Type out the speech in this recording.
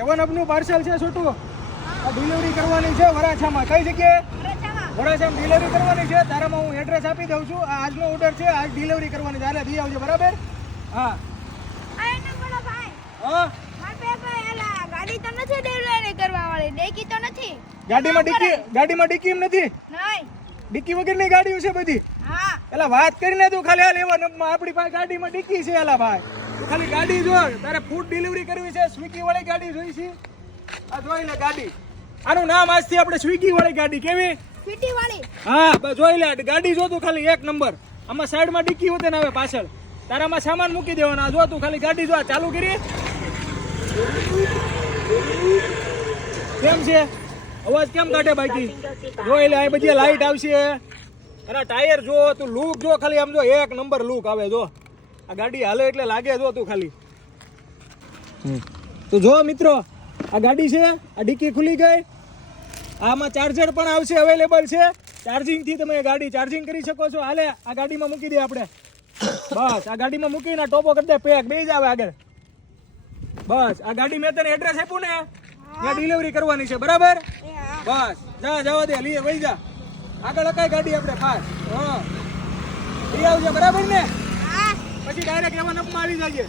એવનઅપનું parcel છે છોટું. આ delivery કરવાની છે વરાછામાં. કઈ જગ્યાએ? વરાછામાં ડિલિવરી કરવાની છે. તારામાં હું એડ્રેસ આપી દઉં છું. આ આજનો ઓર્ડર છે, આજ ડિલિવરી કરવાની છે. હાલે દી આવજો, બરાબર? હા હા. ગાડી તો નથી ડિલિવરી કરવા વાળી, ડેકી તો નથી. ગાડીમાં ડિક્કી એમ નથી? નહીં. ડિક્કી વગરની ગાડીઓ છે બધી. હા. એલા વાત કરીને તું ખાલી હાલ એવનઅપમાં આપણી પાસે ગાડીમાં ડિક્કી છે. એલા ભાઈ તું ખાલી ગાડી જો. તારે ફૂડ ડિલિવરી કરવી છે, સ્વિગી વાળી ગાડી જોઈ છે? આ જોઈ લે ગાડી. આનું નામ આજથી આપણે સ્વિગી વાળી ગાડી. કેવી? સિટી વાળી. હા બસ જોઈ લે ગાડી. જો તું ખાલી એક નંબર. આમાં સાઈડમાં ડિક્કી હોતે ને આવે પાછળ. તારામાં સામાન મૂકી દેવાના. જો તું ખાલી ગાડી જો. ચાલુ કરી. કેમ છે અવાજ? કેમ કાઢે બાકી? જોઈ લે આ બધી લાઈટ આવશે. અને ટાયર જો તું, લુક જો ખાલી. આમ જો એક નંબર લુક આવે. જો આ ગાડી હાલે એટલે લાગે. જો તું ખાલી તો જો મિત્રો, આ ગાડી છે. આ ડિક્કી ખુલી ગઈ. આમાં ચાર્જર પણ આવશે, અવેલેબલ છે. ચાર્જિંગ થી તમે ગાડી ચાર્જિંગ કરી શકો છો. હાલે આ ગાડીમાં મૂકી દે આપણે. બસ આ ગાડીમાં મૂકીને ટોપો કરી દે પેક. બે જ આવે આગળ. બસ આ ગાડી મેં તને એડ્રેસ આપ્યું ને, ત્યાં ડિલિવરી કરવાની છે, બરાબર? બસ જા જવા દે. લઈએ વહી જા આગળ. કઈ ગાડી આપણે ફાસ્ટ. હા લઈ આવજે, બરાબર ને? પછી ડાયરેક્ટ એવનઅપમાં આવી જઈએ.